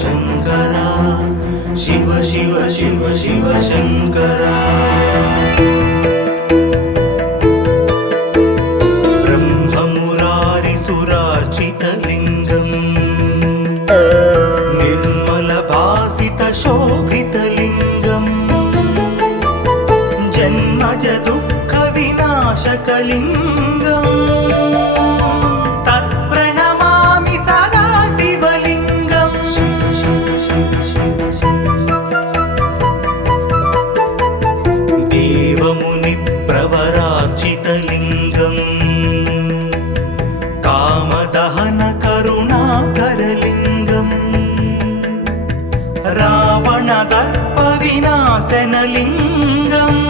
शङ्करा शिव शिव शिव शिव शङ्करा ब्रह्ममुरारिसुरार्चितलिङ्गम् निर्मलभासितशोभितलिङ्गम् जन्मज दुःखविनाशकलिङ्गम् तत्प्रणमामि सदा शिवलिङ्गम् शिव शिव शिव शिव देवमुनिप्रवरार्चितलिङ्गम् कामदहन करुणाकरलिङ्गम् रावणदर्पविनाशनलिङ्गम्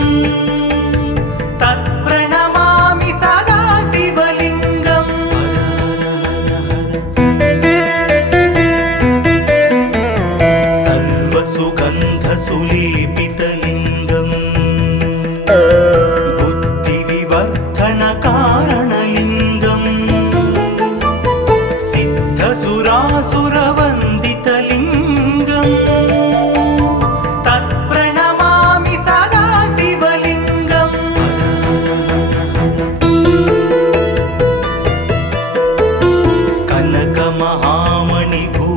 तत्प्रणमामि सदा शिवलिङ्गम् सर्वसुगन्धसुलेपितलिङ्गम् बुद्धिविवर्धनकारणलिङ्गम् सिद्धसुरासुरवन्दितलिङ्गम् तत्प्रणमामि सदा शिवलिङ्गम्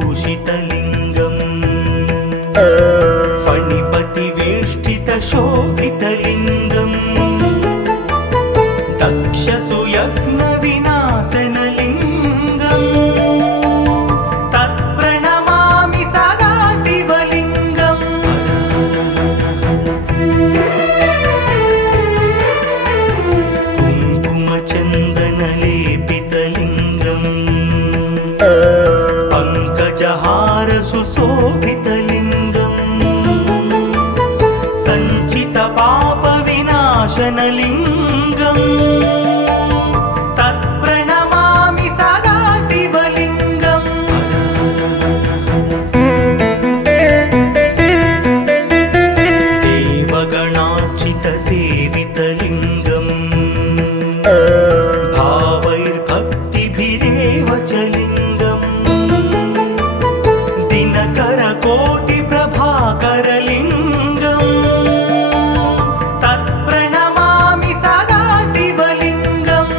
कनकमहामणिभूषितलिङ्गम् फणिपतिवेष्टितशोभितलिङ्गम् दक्षसुयज्ञविनाशनलिङ्गम् तत्प्रणमामि सदा शिवलिङ्गम् कुङ्कुमचन्दनलेपितलिङ्गम् पङ्कजहारसुशोभितलिङ्गम् सञ्चितपापविनाशनलिङ्गम् तत्प्रणमामि सदा शिवलिङ्गम् देवगणार्चितसेवितलिङ्गम् भावैर्भक्तिभिरेव च लिङ्गम् दिनकरकोटिप्रभाकरलिङ्गम् तत्प्रणमामि सदा शिवलिङ्गम्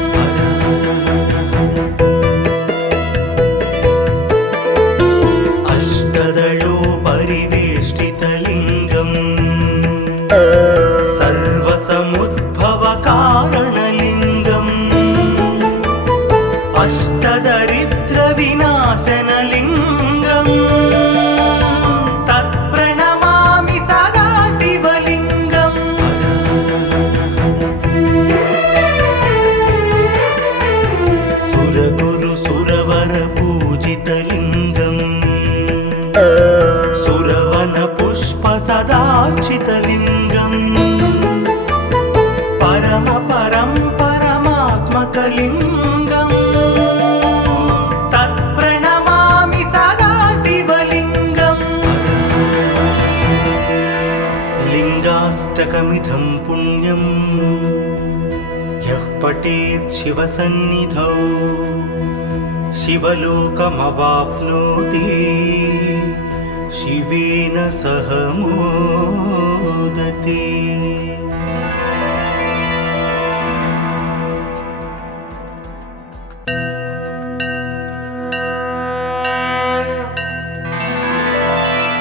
अष्टदलोपरिवेष्टितलिङ्गम् सर्वसमुद्भवकारणलिङ्गम् अष्टदरिद्रविनाशनलिङ्गम् तत्प्रणमामि सदा शिवलिङ्गम् सुरगुरुसुरवरपूजितलिङ्गम् सुरवनपुष्पसदार्चितलिङ्गम् परमात्मकलिङ्गम् तत्प्रणमामि सदा शिवलिङ्गम् लिङ्गाष्टकमिदं पुण्यं यः पठेत् शिवसन्निधौ शिवलोकमवाप्नोति शिवेन सह मोदते।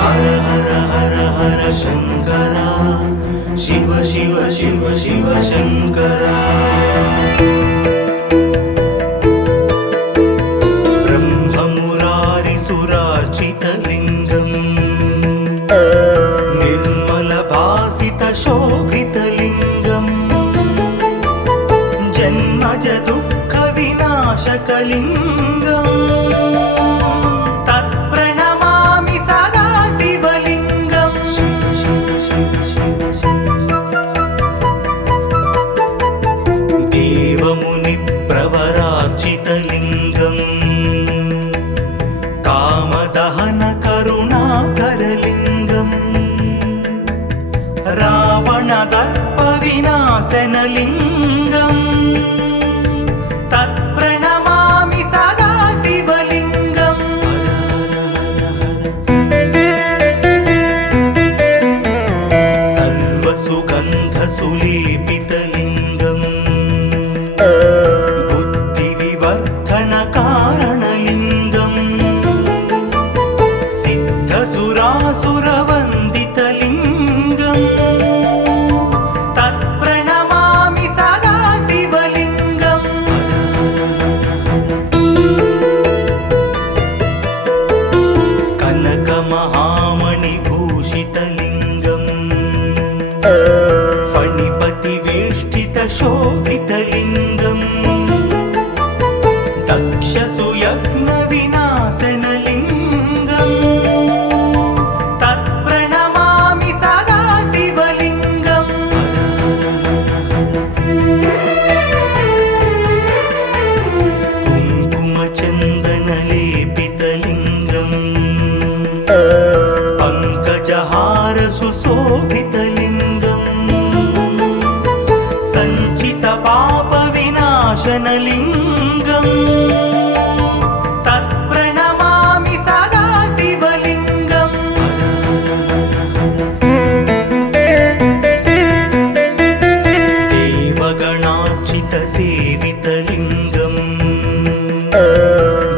हर हर हर हर शङ्करा शिव शिव शिव शिव शङ्करा ब्रह्ममुरारिसुरार्चितलिङ्गम् निर्मलभासितशोभितलिङ्गम् जन्मज दुःखविनाशकलिङ्गम् तत्प्रणमामि सदा शिवलिङ्गम् शिव शिव शिव शिव देवमुनिप्रवरार्चितलिङ्गम् कामदहन करुणाकरलिङ्गम् रावणदर्पविनाशनलिङ्गम् तत्प्रणमामि सदा शिवलिङ्गम् बुद्धिविवर्धनकारणलिङ्गं सिद्धसुरासुरवन्दितलिङ्गं तत्प्रणमामि सदा शिवलिङ्गम् कनकमहामणिभूषितलिङ्गं फणिपतिवेष्टितशोभितलिङ्गं दक्षसुयज्ञविनाशनलिङ्गं तत्प्रणमामि सदा शिवलिङ्गम् कुङ्कुमचन्दनलेपितलिङ्गं पङ्कजहारसुशोभितलिङ्गं सञ्चितपापविनाशनलिङ्गं तत्प्रणमामि सदा शिवलिङ्गम् देवगणार्चितसेवितलिङ्गं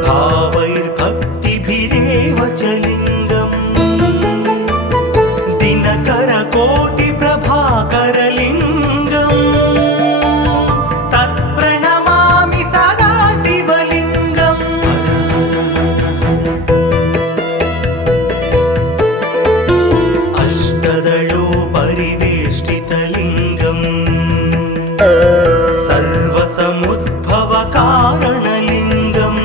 भावैर्भक्तिभिरेव च लिङ्गं दिनकरकोटिप्रभाकरलिङ्गं तत्प्रणमामि सदा शिवलिङ्गम् अष्टदलोपरिवेष्टितलिङ्गं सर्वसमुद्भवकारणलिङ्गं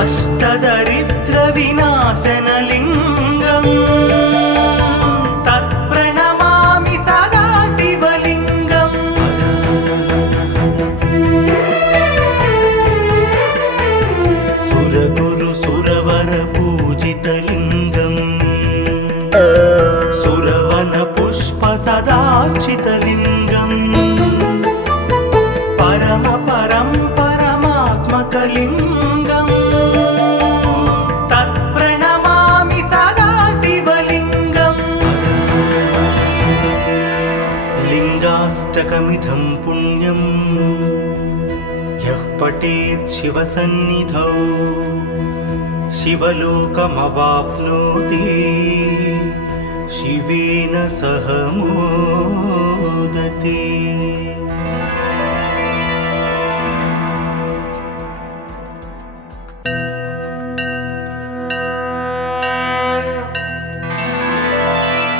अष्टदरिद्रविनाशनलिङ्गं तत्प्रणमामि सदा शिवलिङ्गम् सुरगुरुसुरवरपूजितलिङ्गं सुरवनपुष्पसदार्चितलिङ्गं परमात्मकलिङ्गं तत्प्रणमामि सदा शिवलिङ्गम् लिङ्गाष्टकमिदं पुण्यं यः पठेत् शिवसन्निधौ शिवलोकमवाप्नोति शिवेन सह मोदते।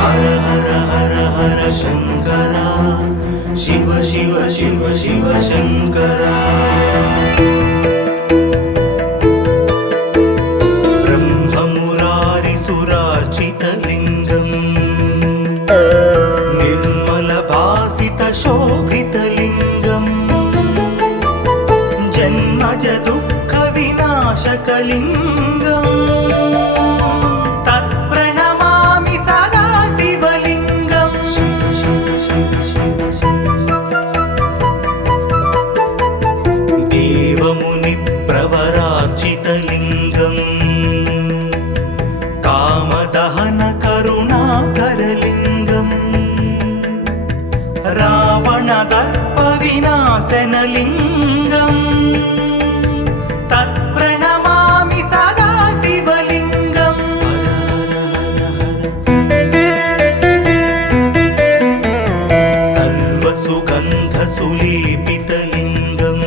हर हर हर हर शङ्करा शिव शिव शिव शिव शङ्करा ब्रह्ममुरारिसुरार्चितलिङ्गं निर्मलभासितशोभितलिङ्गं जन्मजदुःखविनाशकलिङ्गं तत्प्रणमामि सदा शिवलिङ्गम् शिव शिव शिव शिव देवमुनिप्रवरार्चितलिङ्गं कामदहनकरुणाकरलिङ्गं रावणदर्पविनाशनलिङ्गं तत्प्रणमामि सदा शिवलिङ्गम् सर्वसुगन्धसुलेपितलिङ्गं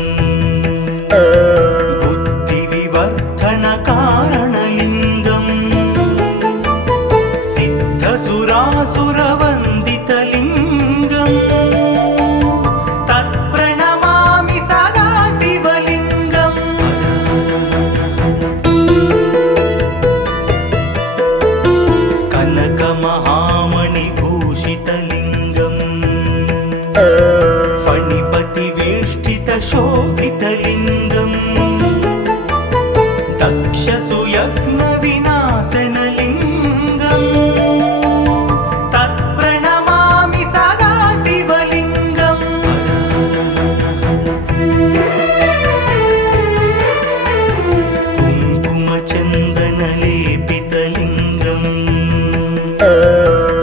बुद्धिविवर्धनकारणलिङ्गं सिद्धसुरासुरवन्दितलिङ्गं तत्प्रणमामि सदा शिवलिङ्गम् कनकमहामणिभूषितलिङ्गं फणिपतिवेष्टितशोभितलिङ्गं दक्षसुयज्ञविनाशनलिङ्गं तत्प्रणमामि सदा शिवलिङ्गम् कुङ्कुमचन्दनलेपितलिङ्गं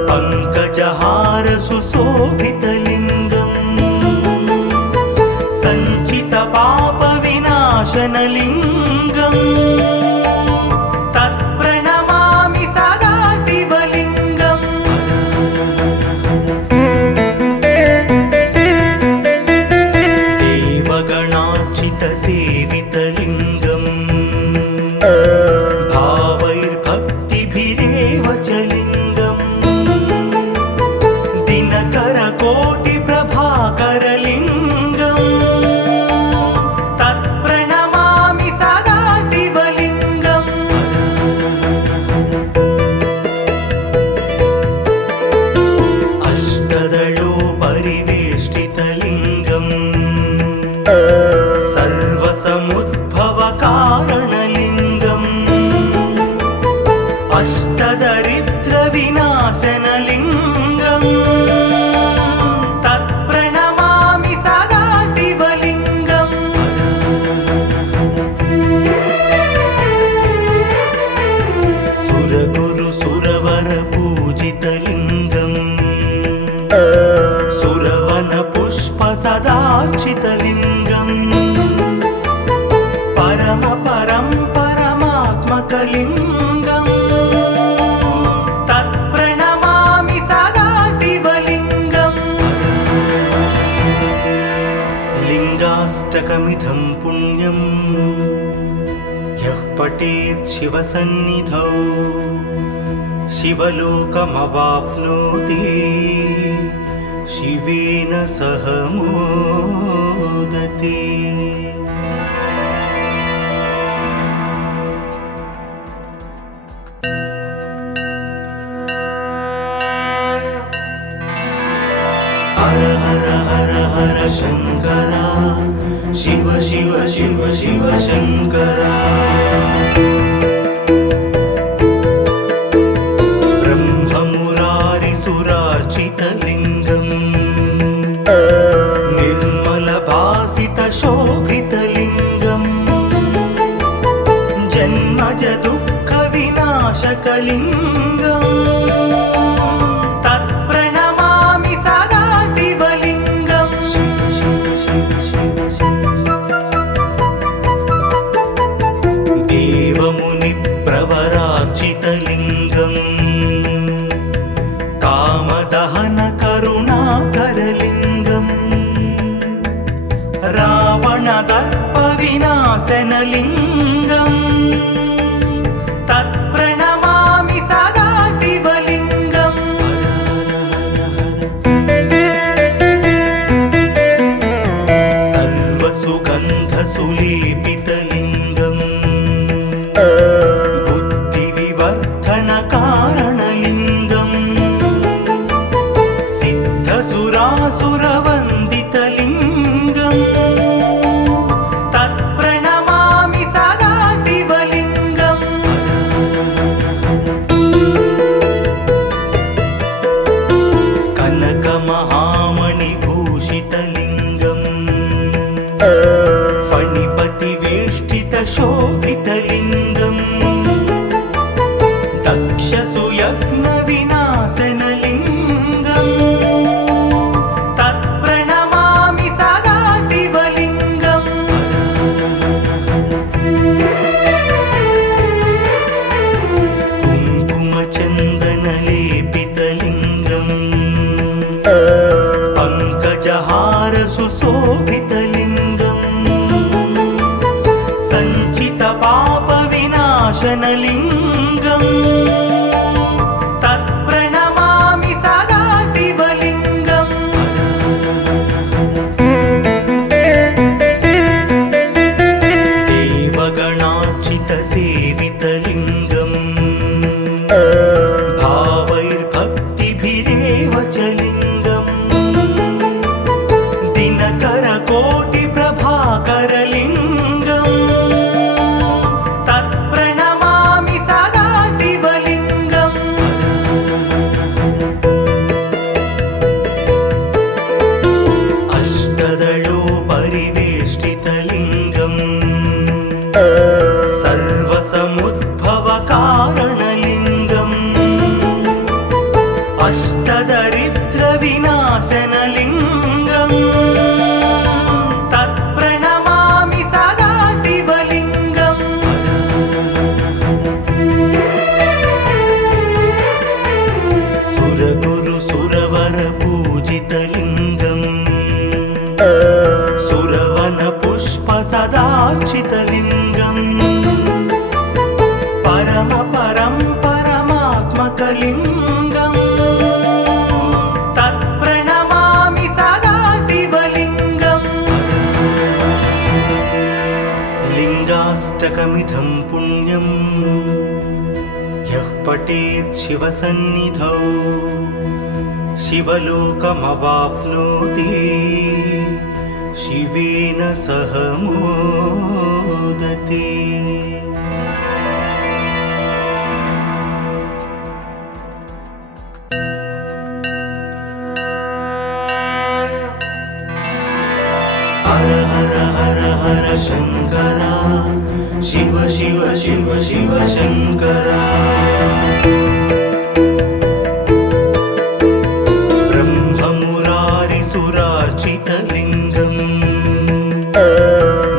पङ्कजहारसुशोभितलिङ्गं विनाशनलिङ्गम् तत्प्रणमामि सदा शिवलिङ्गम् देवगणार्चितसेवितलिङ्गम् भावैर्भक्तिभिरेव च लिङ्गम् दिनकरकोटिप्रभाकरलिङ्गम् तत्प्रणमामि सदा शिवलिङ्गम् अष्टदलोपरिवेष्टितलिङ्गम् सर्वसमुद्भवकारणलिङ्गम् अष्टदरिद्रविनाशनलिङ्गम् तत्प्रणमामि सदा शिवलिङ्गम् सुरगुरुसुरवरपूजितलिङ्गम् सुरवनपुष्पसदार्चितलिङ्गम् परमात्मकलिङ्गम् तत्प्रणमामि सदा शिवलिङ्गम् लिङ्गाष्टकमिदं पुण्यं यः पठेत् शिवसन्निधौ शिवलोकमवाप्नोति शिवेन सह मोदते। हर हर हर हर शंकरा शिव शिव शिव शिव शंकरा ब्रह्ममुरारिसुरार्चितलिङ्गम् निर्मलभासितशोभितलिङ्गम् जन्मज दुःखविनाशकलिङ्गम् तत्प्रणमामि सदा शिवलिङ्गम् शिव शिव शिव शिव देवमुनिप्रवरार्चितलिङ्गम् कामदहनकरुणाकरलिङ्गम् रावणदर्पविनाशनलिङ्गम् तत्प्रणमामि सदा शिवलिङ्गम् सर्वसुगन्धसुलेपितलिङ्गम् बुद्धिविवर्धनकारणलिङ्गम् सिद्धसुरासुरवन्दितलिङ्गम् तत्प्रणमामि सदा शिवलिङ्गम् कनकमहामणिभूषितलिङ्गम् फणिपतिवेष्टितशोभितलिङ्गम् दक्षसुयज्ञविनाशनलिङ्गम् तत्प्रणमामि सदा शिवलिङ्गम् कुङ्कुमचन्दनलेपितलिङ्गम् पङ्कजहारसुशोभितलिङ्गम् सञ्चितपापविनाशनलिङ्गम् तत्प्रणमामि सदा शिवलिङ्गम् देवगणार्चितसेवितलिङ्गम् भावैर्भक्तिभिरेव च लिङ्गम् दिनकरकोटिप्रभाकरलिङ्गम् तत्प्रणमामि सदा शिवलिङ्गम् अष्टदलोपरिवेष्टितलिङ्गम् सर्वसमुद्भवकारणलिङ्गम् अष्टदरिद्रविनाशनलिङ्गम् तत्प्रणमामि सदा शिव సురవన పుష్ప సదార్చితలింగం పరమ పరం పరమాత్మకలింగం తత్ప్రణమామి సదా శివలింగం లింగాష్టకమిదం పుణ్యం యః పఠేత్ శివసన్నిధౌ శివలోకమవాప్నోతి శివేన సహ మోదతే హర హర హర హర శంకర శివ శివ శివ శివ శంకర సురార్చితలింగం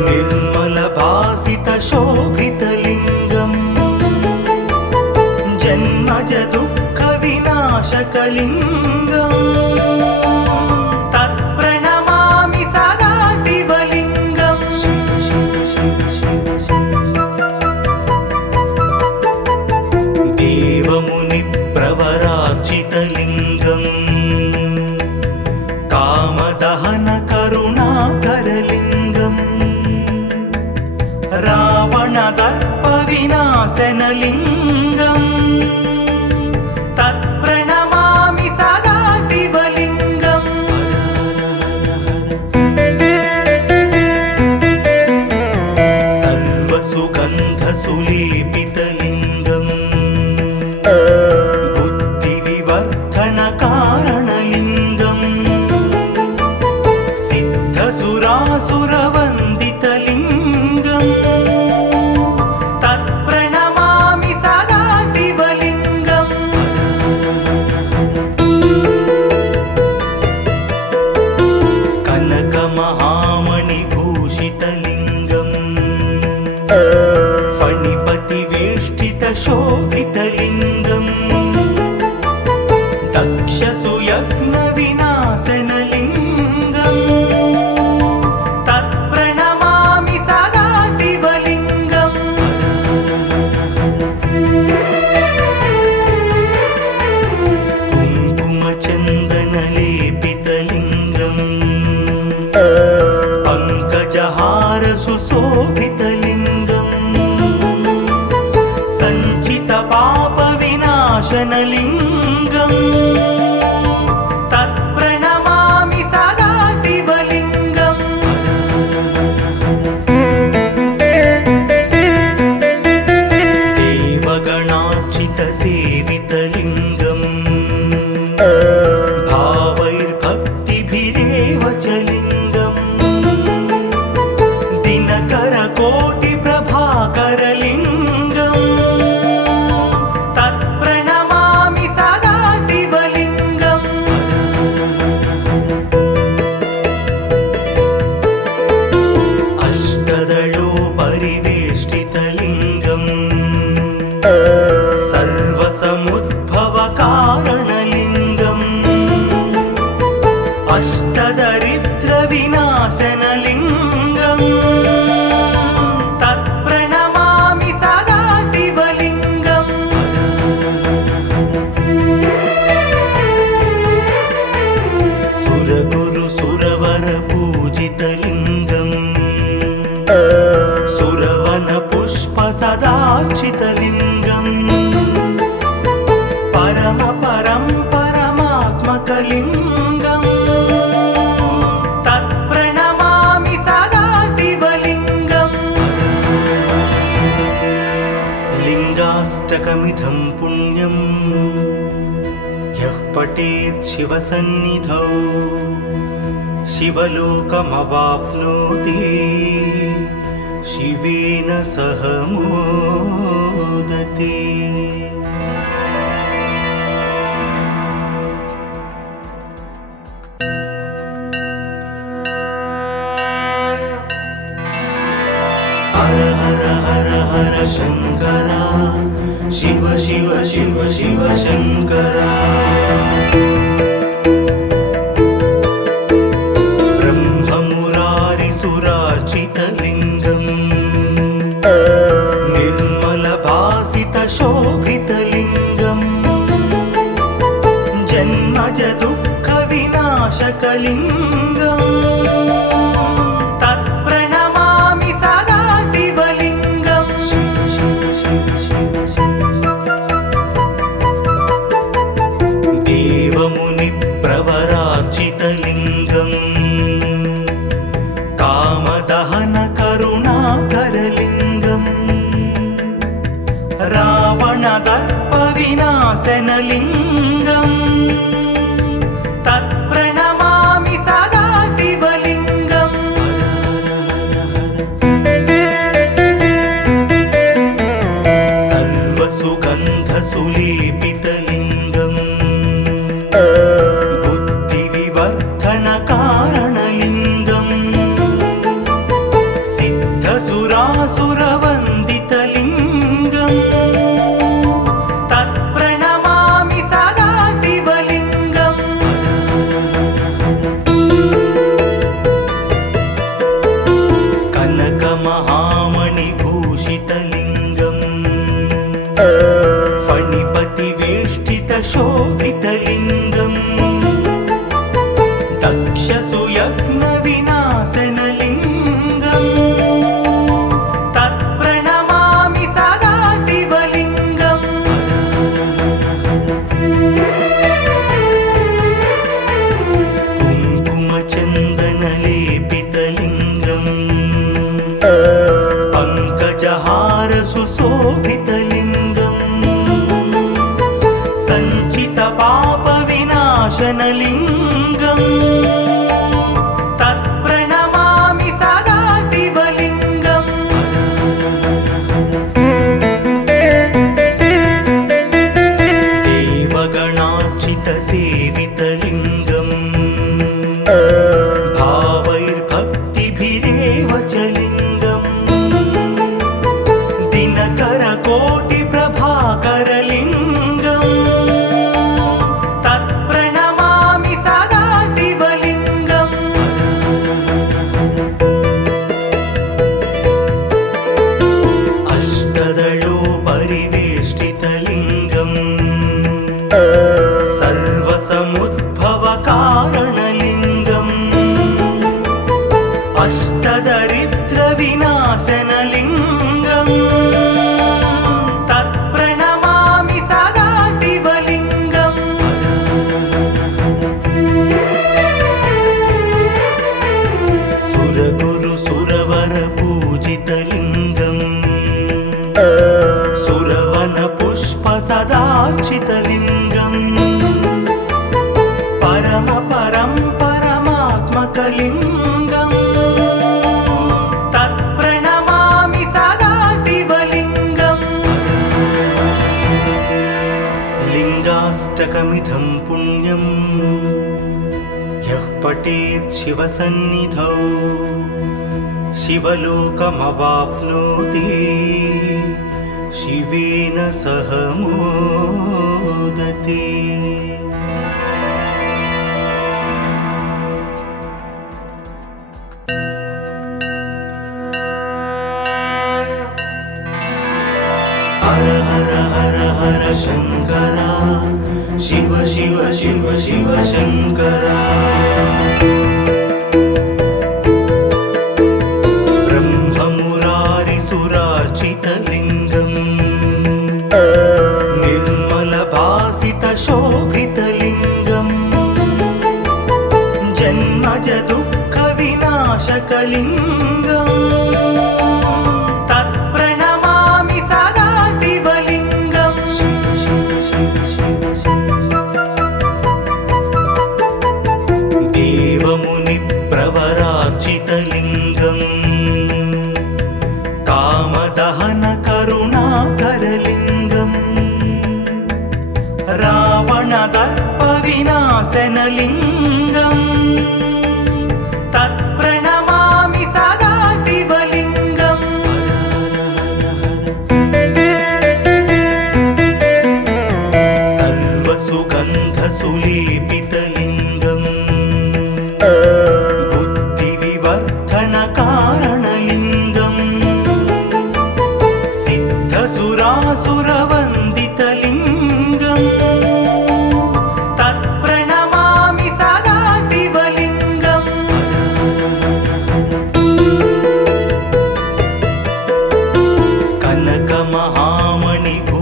నిర్మల భాసిత శోభితలింగం జన్మజ దుఃఖ వినాశకలింగం తత్ప్రణమామి సదా శివలింగం దేవముని ప్రవరార్చితలింగం కామదహన కరుణాకరలింగం రావణ దర్ప వినాశనలింగం తత్ప్రణమామి సదా శివలింగం సర్వసుగంధ సులేపితలింగం బుద్ధి వివర్ధన కారణలింగం సురాసురవందితలింగం తత్ప్రణమామి సదా శివలింగం కనకమహామణిభూషితలింగం ఫణిపతివేష్టిత శోభితలింగం దక్షసుయజ్ఞ వినాశనలింగం పంకజహార సుశోభితలింగం సంచిత పాప వినాశనలింగం తత్ప్రణమామి సదా శివలింగం దేవగణార్చిత సేవితలింగం భావైర్భక్తిభిరేవ చలింగం దినకర కోటి ప్రభాకరలింగం తత్ప్రణమామి సదా శివలింగం అష్టదళో పరివేష్టితలింగం సర్వసముద్భవ కారణలింగం అష్టదరిద్ర వినాశనలింగం తత్ప్రణమామి సదా శివలింగం సురగురు సురవర పూజితలింగం సురవన పుష్ప సదార్చితలింగం పరమ పరం పరమాత్మకలింగం తత్ప్రణమామి సదా శివలింగం లింగాష్టకమిదం పుణ్యం యః పఠేత్ శివసన్నిధౌ శివలోకమవాప్నోతి శివేన సహ మోదతే హర హర హర హర శంకర శివ శివ శివ శివ శంకర బ్రహ్మ శోభితలింగం తత్ప్రణమామి సదా శివలింగం సర్వసుగంధసులేపితలింగం బుద్ధివివర్ధనకారణలింగం సిద్ధసురాసురవందితలింగం తత్ప్రణమామి సదా శివలింగం కనకమహామణిభూషితలింగం ఫణిపతివేష్టితశోభితలింగం దక్షసుయజ్ఞవినాశనలింగం తత్ప్రణమామి సదా శివలింగం కుంకుమచందనలేపితలింగం పంకజహారసుశోభితలింగం సంచితపాపవినాశనలింగం తత్ప్రణమామి సదా శివలింగం దేవగణార్చితసేవితలింగం భావైర్భక్తిభిరేవ చ లింగం దినకరకోటిప్రభాకరలింగం తత్ప్రణమామి సదా శివలింగం అష్టదళోపరివేష్టితలింగం సర్వసముద్భవకారణలింగం అష్టదరిద్రవినాశనలింగం తత్ప్రణమామి సదా శివలింగం సురగురు సురవర పూజితలింగం సురవన పుష్ప సదార్చితలింగం పరమ పరమాత్మకలింగం తత్ప్రణమామి సదా శివలింగం లింగాష్టకమిదం పుణ్యం యః పఠేత్ శివసన్నిధౌ శివలోకమవాప్నోతి శివేన సహ మోదతే హర హర హర హర శంకర శివ శివ శివ శివ శంకర బ్రహ్మమురారిసురార్చితలింగం నిర్మలభాసితశోభితలింగం జన్మజ దుఃఖ వినాశకలింగం తత్ప్రణమామి సదా శివలింగం శివ శివ శివ శివ దేవముని ప్రవరార్చితలింగం కామదహన కరుణాకరలింగం రావణ దర్ప వినాశనలింగం తత్ప్రణమామి సదా శివలింగం సర్వసుగంధసులేపితలింగం బుద్ధివివర్ధనకారణలింగం సిద్ధసురాసురవందితలింగం తత్ప్రణమామి సదా శివలింగం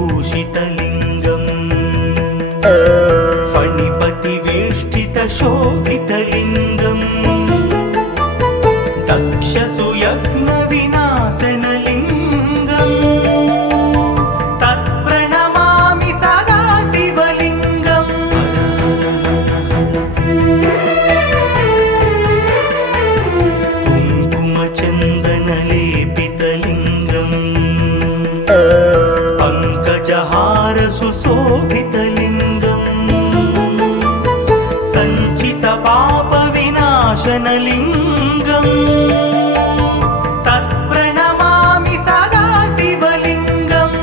కనకమహామణిభూషితలింగం ఫణిపతివేష్టితశోభితలింగం దక్షసుయజ్ఞవినాశనలింగం తత్ప్రణమామి సదా శివలింగం पङ्कजहार सुशोभितलिङ्गम् सञ्चितपापविनाशनलिङ्गम् तत्प्रणमामि सदा शिवलिङ्गम्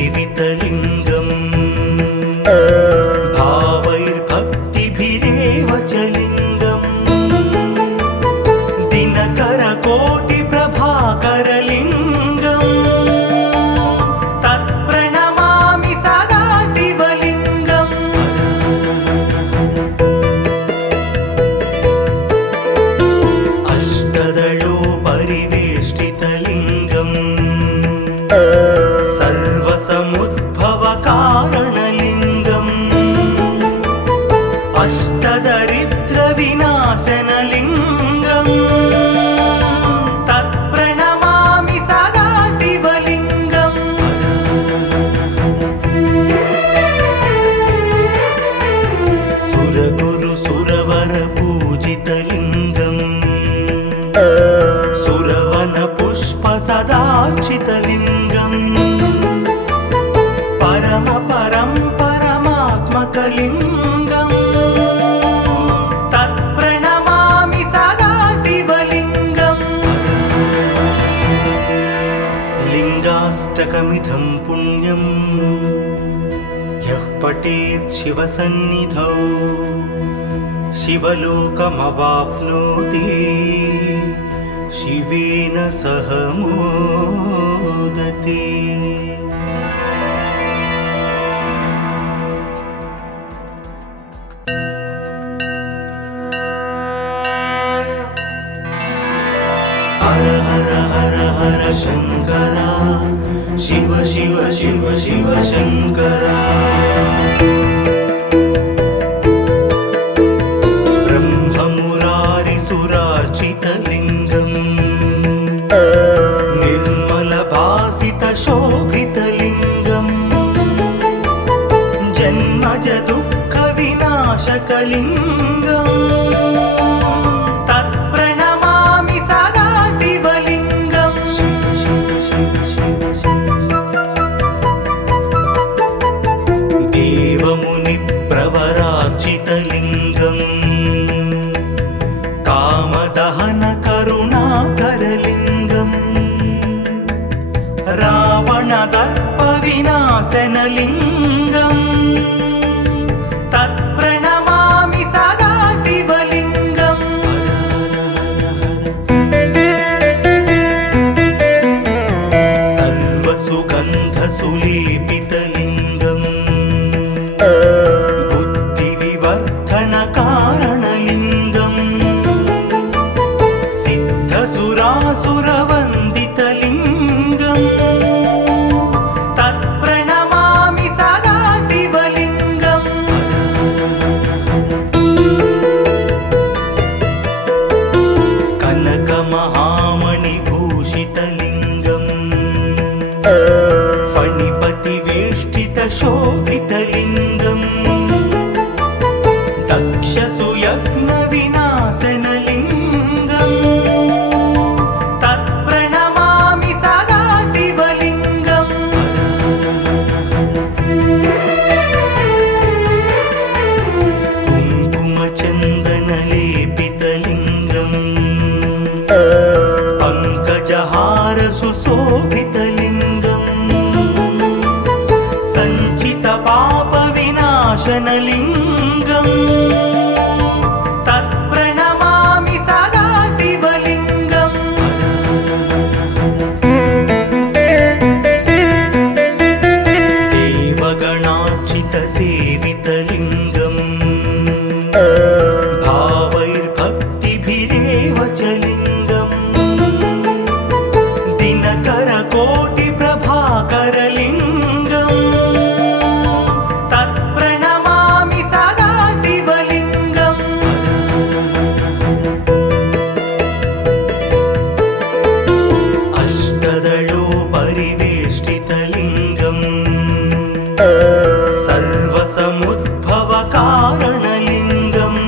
देवगणार्चितसेवितलिङ्गम् भावैर्भक्तिभिरेव च लिङ्गम् दिनकरकोटिप्रभाकरलिङ्गम् तत्प्रणमामि सदा शिवलिङ्गम् अष्टदलोपरिवेष्टितलिङ्गम् सर्वसमुद्भवकारणलिङ्गम् अष्टदरिद्रविनाशनलिङ्गम् तत्प्रणमामि सदा शिवलिङ्गम् सुरगुरुसुरवरपूजितलिङ्गम् सुरवनपुष्पसदार्चितलिङ्गम् परमात्मकलिङ्गम् तत्प्रणमामि सदा शिवलिङ्गम् लिङ्गाष्टकमिदं पुण्यं यः पठेत् शिवसन्निधौ शिवलोकमवाप्नोति शिवेन सह मोदते। हर हर हर हर शङ्करा शिव शिव शिव शिव शङ्करा ब्रह्ममुरारिसुरार्चितलिङ्गम् निर्मलभासितशोभितलिङ्गम् जन्मज दुःखविनाशकलिङ्गम् तत्प्रणमामि सदा शिवलिङ्गम् देवमुनिप्रवरार्चितलिङ्गम् कामदहनकरुणाकरलिङ्गम् रावणदर्पविनाशनलिङ्गम् तत्प्रणमामि सदा शिवलिङ्गम् सर्वसुगन्धसुलेपितलिङ्गम् बुद्धिविवर्धनकारणलिङ्गम् सिद्धसुरासुरवन्दितलिङ्गम् तत्प्रणमामि सदा शिवलिङ्गम् कनकमहामणिभूषितलिङ्गम् फणिपतिवेष्टितशोभितलिङ्गम् दक्षसुयज्ञविनाशनलिङ्गम् तत्प्रणमामि सदा शिवलिङ्गम् कुङ्कुमचन्दनलेपितलिङ्गम् पङ्कजहार सुशोभितलिङ्गम् सञ्चितपापविनाशनलिङ्गम् तत्प्रणमामि सदा शिवलिङ्गम् देवगणार्चितसेवितलिङ्गम् भावैर्भक्तिभिरेव च लिङ्गम् दिनकरकोटिप्रभाकरलिङ्गम् तत्प्रणमामि सदा शिवलिङ्गम् अष्टदलोपरिवेष्टितलिङ्गम् सर्वसमुद्भवकारणलिङ्गम्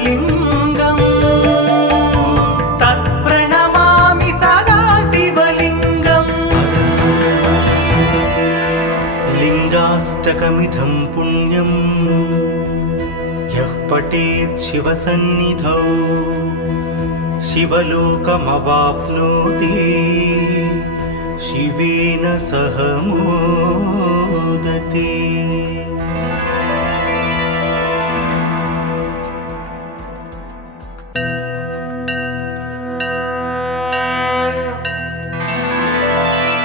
शिवलिङ्गम् तत्प्रणमामि सदा शिवलिङ्गम् लिङ्गाष्टकमिदं पुण्यम् यः पठेत् शिवसन्निधौ शिवलोकमवाप्नोति शिवेन सह मोदते।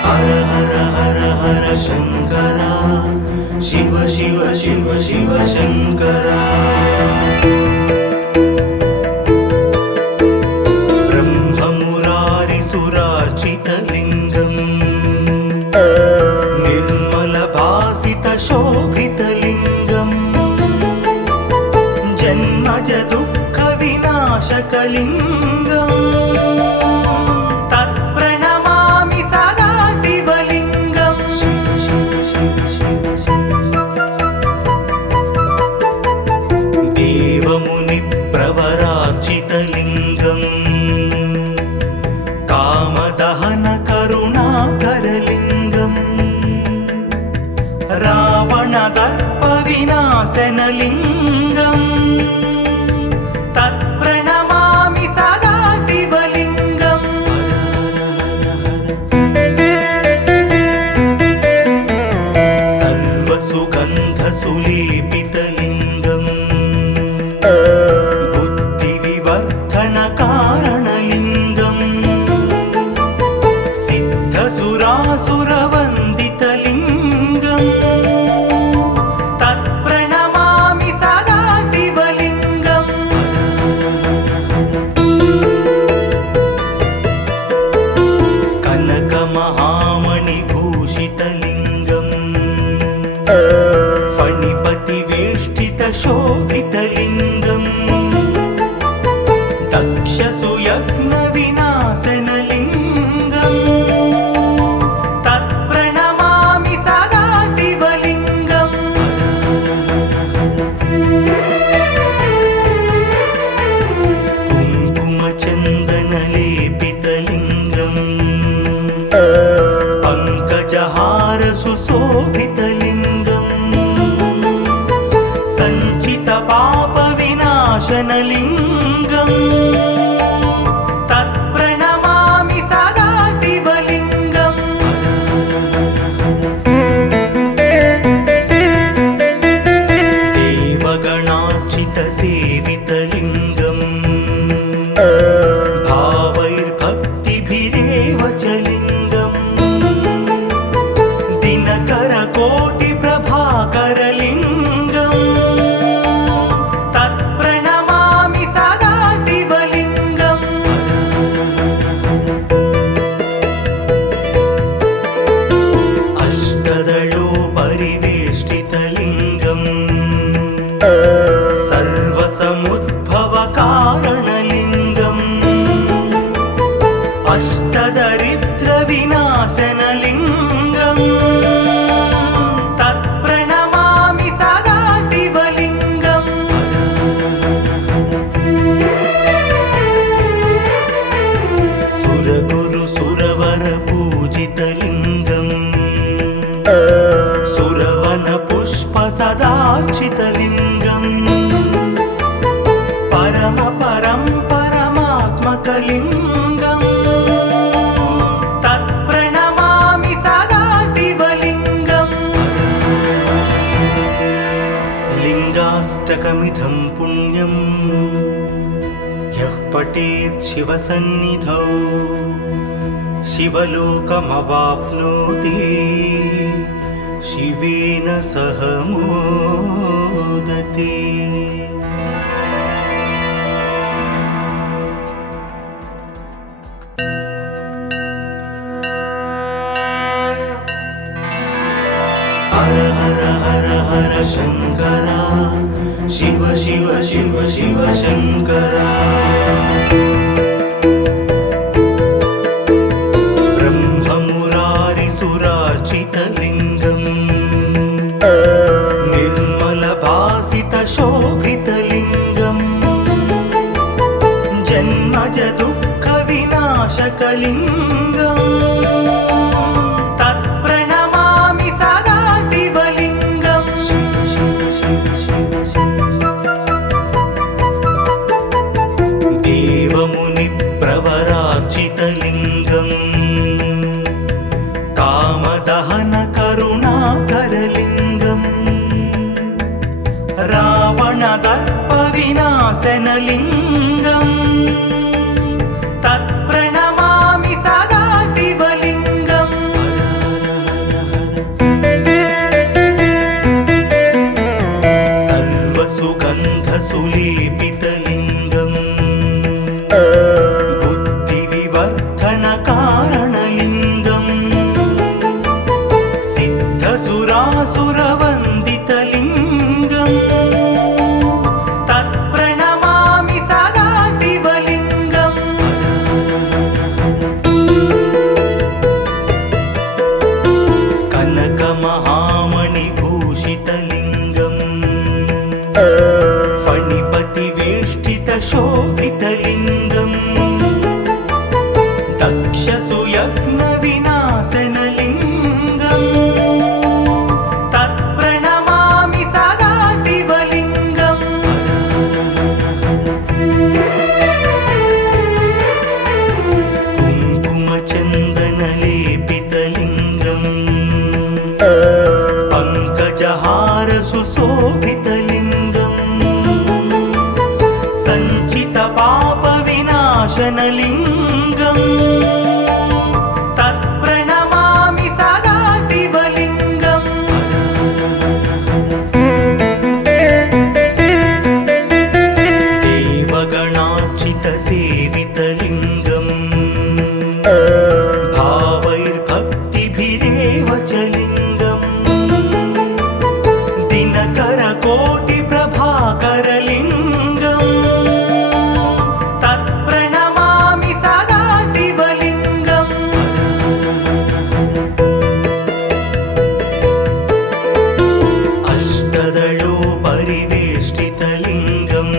हर हर हर हर शङ्करा शिव शिव शिव शिव शङ्करा ब्रह्ममुरारिसुरार्चितलिङ्गम् निर्मलभासितशोभितलिङ्गम् जन्मज दुःखविनाशकलिङ्गम् तत्प्रणमामि सदा शिवलिङ्गम् शिव शिव शिव शिव देवमुनिप्रवरार्चितलिङ्गम् कामदहन करुणाकरलिङ्गम् रावणदर्पविनाशनलिङ्गम् तत्प्रणमामि सदा शिवलिङ्गम् सर्वसुगन्धसुलेपितलिङ्गम् बुद्धिविवर्धनकारणलिङ्गम् सिद्धसुरासुरवन्दितलिङ्गम् तत्प्रणमामि सदा शिवलिङ्गम् कनकमहामणिभूषितलिङ्गम् फणिपतिवेष्टितशोभितलिङ्गम् दक्षसुयज्ञविनाशनलिङ्गम् तत्प्रणमामि सदा शिवलिङ्गम् कुङ्कुमचन्दनलेपितलिङ्गम् पङ्कजहारसुशोभितलिङ्गम् सञ्चितपापविनाशनलिङ्गम् तत्प्रणमामि सदा शिवलिङ्गम् देवगणार्चितसेवितलिङ्गम् भावैर्भक्तिभिरेव च लिङ्गम् दिनकरकोटिप्रभाकरलिङ्गम् तत्प्रणमामि सदा शिवलिङ्गम् अष्टदलोपरिवेष्टितलिङ्गम् सर्वसमुद्भवकारणलिङ्गम् अष्टदरिद्रविनाशनलिङ्गम् तत्प्रणमामि सदा शिवलिङ्गम् सुरगुरुसुरवरपूजितलिङ्गम् सुरवनपुष्पसदार्चितलिङ्गम् परमात्मकलिङ्गम् तत्प्रणमामि सदा शिवलिङ्गम् लिङ्गाष्टकमिदं पुण्यम् यः पठेत् शिवसन्निधौ शिवलोकमवाप्नोति शिवेन सह मोदते। हर हर हर हर शङ्करा शिव शिव शिव शिव शङ्करा ब्रह्ममुरारिसुरार्चितलिङ्गम् निर्मलभासितशोभितलिङ्गम् शिवलिङ्गम् तत्प्रणमामि सदा शिवलिङ्गम् शिव शिव शिव शिव देवमुनिप्रवरार्चितलिङ्गम् कामदहन करुणाकरलिङ्गम् रावणदर्पविनाशनलिङ्गम् तत्प्रणमामि सदा शिवलिङ्गम् सर्वसुगन्धसुलेपितलिङ्गम् बुद्धिविवर्धनकारणलिङ्गम् सिद्धसुरासुरवन्दितलिङ्गम् तत्प्रणमामि सदा शिवलिङ्गम् कनकमहामणिभूषितलिङ्गम् फणिपतिवेष्टितशोभितलिङ्गम् दक्षसुयज्ञविनाशनलिङ्गम् तत्प्रणमामि सदा शिवलिङ्गम् कुङ्कुमचन्दनलेपितलिङ्गम् पङ्कजहारसुशोभितलिङ्गम् सञ्चितपापविनाशनलिङ्गम् तत्प्रणमामि सदा शिवलिङ्गम् देवगणार्चितसेवितलिङ्गम् भावैर्भक्तिभिरेव च लिङ्गम् दिनकरकोटिप्रभाकरलिङ्गम् तत्प्रणमामि सदा शिवलिङ्गम् अष्टदलोपरिवेष्टितलिङ्गम्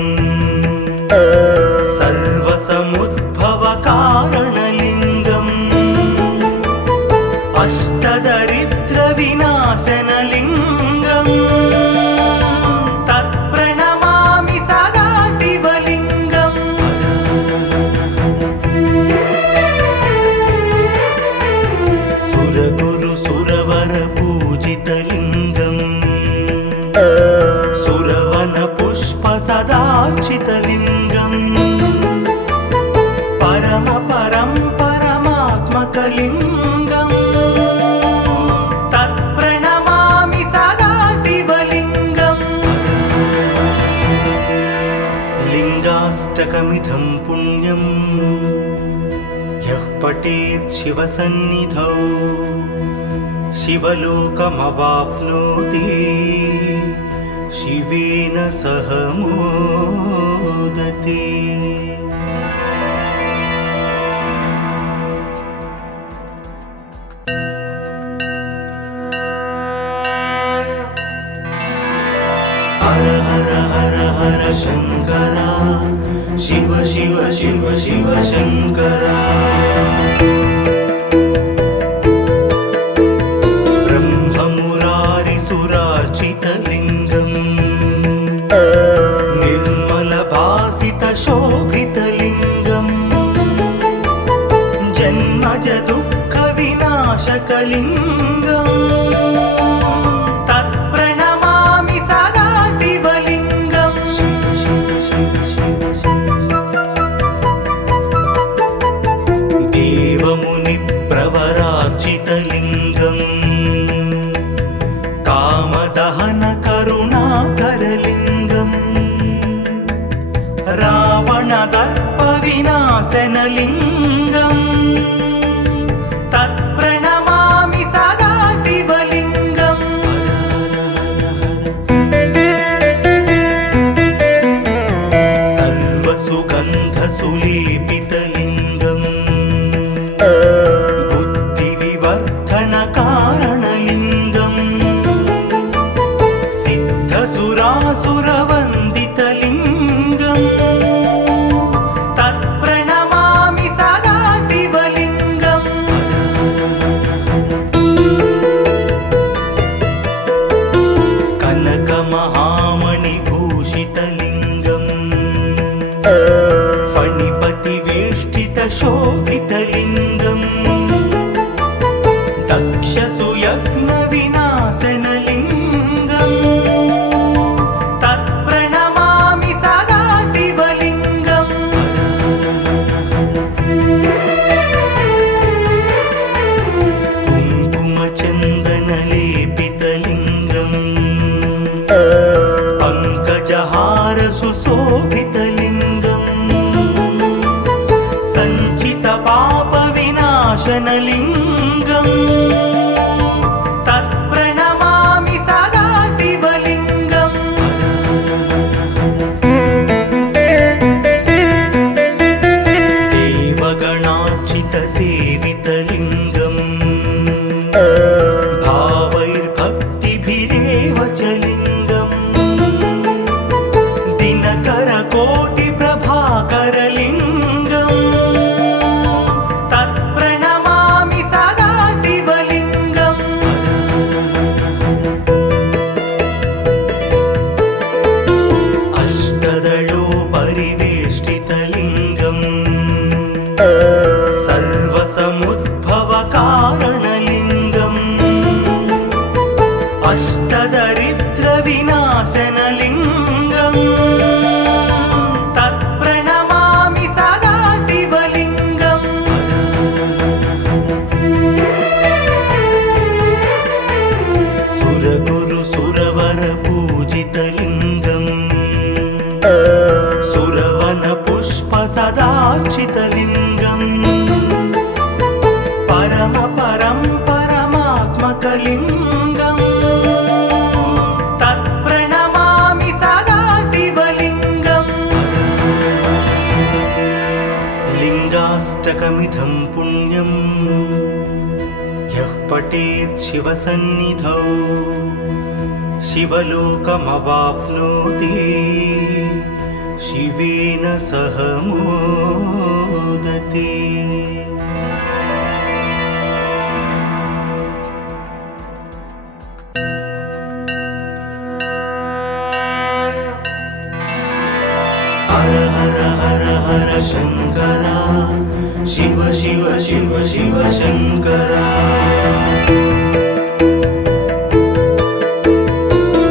सर्वसमुद्भवकारणलिङ्गम् अष्टदरिद्रविनाशनलिङ्गम् तत्प्रणमामि सदा शिवलिङ्गम् सुरगुरुसुरवरपूजितलिङ्गम् सुरवनपुष्पसदार्चितलिङ्गम् परमात्मकलिङ्गम् तत्प्रणमामि सदा शिवलिङ्गम् लिङ्गाष्टकमिदं पुण्यम् यः पठेत् शिवसन्निधौ शिवलोकमवाप्नोति शिवेन सह मोदते। हर हर हर हर शङ्करा शिव शिव शिव शिव शङ्करा ब्रह्ममुरारिसुरार्चितलिङ्गम् निर्मलभासितशोभितलिङ्गम् जन्मज दुःखविनाशकलिङ्गम् तत्प्रणमामि सदा शिवलिङ्गम् शिव शिव शिव शिव देवमुनिप्रवरार्चितलिङ्गम् कामदहन करुणाकरलिङ्गम् रावणदर्पविनाशनलिङ्गम् तत्प्रणमामि सदा शिवलिङ्गम् सर्वसुगन्धसुलेपितलिङ्गम् बुद्धिविवर्धनकारणलिङ्गम् सिद्धसुरासुरवन्दितलिङ्गम् तत्प्रणमामि सदा शिवलिङ्गम् सुशोभितलिङ्गम् दक्षसुयज्ञविनाशनलिङ्गम् तत्प्रणमामि सदा शिवलिङ्गम् कुङ्कुमचन्दनलेपितलिङ्गम् पङ्कजहार सुशोभितलिङ्गम् सञ्चितपापविनाशनलिङ्गम् तत्प्रणमामि सदा शिवलिङ्गम् देवगणार्चितसेवितलिङ्गम् भावैर्भक्तिभिरेव च लिङ्गम् दिनकरकोटिप्रभाकरलिङ्गम् तत्प्रणमामि सदा शिवलिङ्गम् अष्टदलोपरिवेष्टितलिङ्गम् सर्वसमुद्भवकारणलिङ्गम् अष्टदरिद्रविनाशनलिङ्गम् तत्प्रणमामि सदा शिवलिङ्गम् सुरगुरुसुरवरपूजितलिङ्गम् सुरवनपुष्पसदार्चितलिङ्गम् परमात्मकलिङ्गम् तत्प्रणमामि सदा शिवलिङ्गम् लिङ्गाष्टकमिदं पुण्यं यः पठेत् शिवसन्निधौ शिवलोकमवाप्नोति शिवेन सह मोदते। हर हर हर हर शङ्करा शिव शिव शिव शिव शङ्करा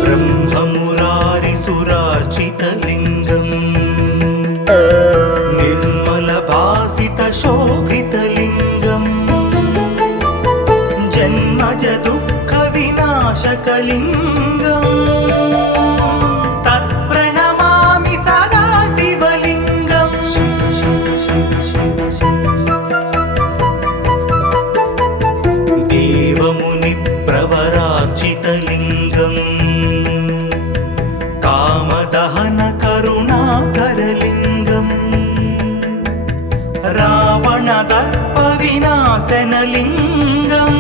ब्रह्ममुरारिसुरार्चितलिङ्गम् निर्मलभासितशोभितलिङ्गम् जन्मजदुःखविनाशकलिङ्गम् तत्प्रणमामि सदा शिवलिङ्गम् शिव शिव शिव शिव देवमुनिप्रवरार्चितलिङ्गम् कामदहनकरुणाकरलिङ्गम् रावणदर्पविनाशनलिङ्गम्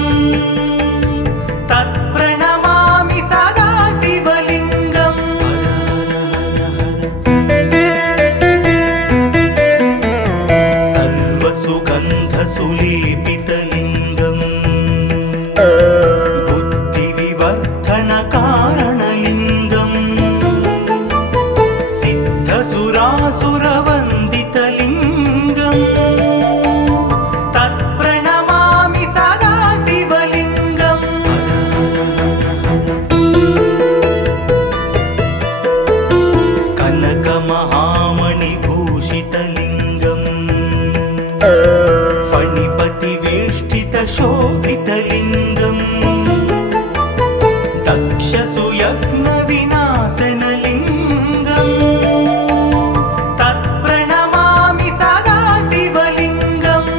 तत्प्रणमामि सदा शिवलिङ्गम् सर्वसुगन्धसुलेपितलिङ्गम् बुद्धिविवर्धनकारणलिङ्गम् सिद्धसुरासुरवन्दितलिङ्गम् तत्प्रणमामि सदा शिवलिङ्गम् कनकमहामणिभूषितलिङ्गम् फणिपतिवेष्टितशोभितलिङ्गम् दक्षसुयज्ञविनाशनलिङ्गम् तत्प्रणमामि सदा शिवलिङ्गम्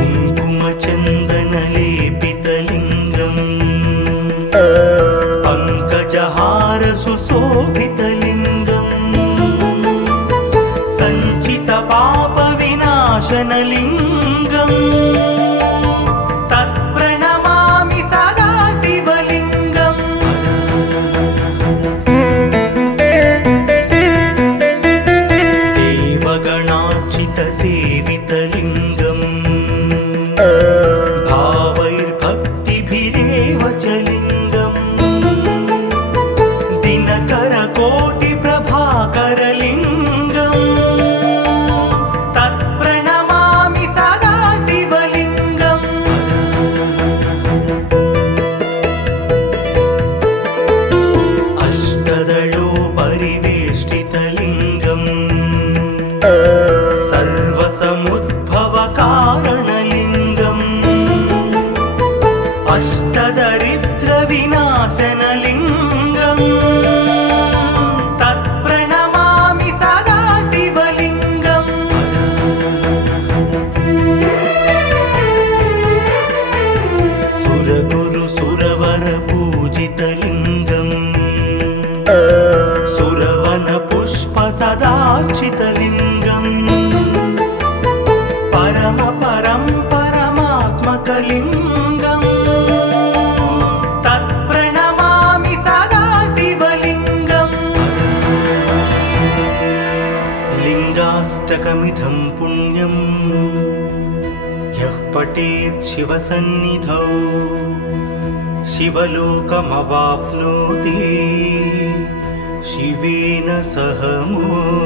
कुङ्कुमचन्दनलेपितलिङ्गम् पङ्कजहार सुशोभितलिङ्गम् सञ्चितपापविनाशनलिङ्गम् तत्प्रणमामि अष्टदरिद्रविनाशनलिङ्गम् तत्प्रणमामि सदा शिवलिङ्गम् सुरगुरु सुरवर पूजितलिङ्गम् सुरवन पुष्प सदार्चितलिङ्गम् परम परं परमात्मकलिङ्गम् तत्प्रणमामि सदा शिवलिङ्गम् लिङ्गाष्टकमिदं पुण्यं यः पठेत् शिवसन्निधौ शिवलोकमवाप्नोति शिवेन सह मोदितः।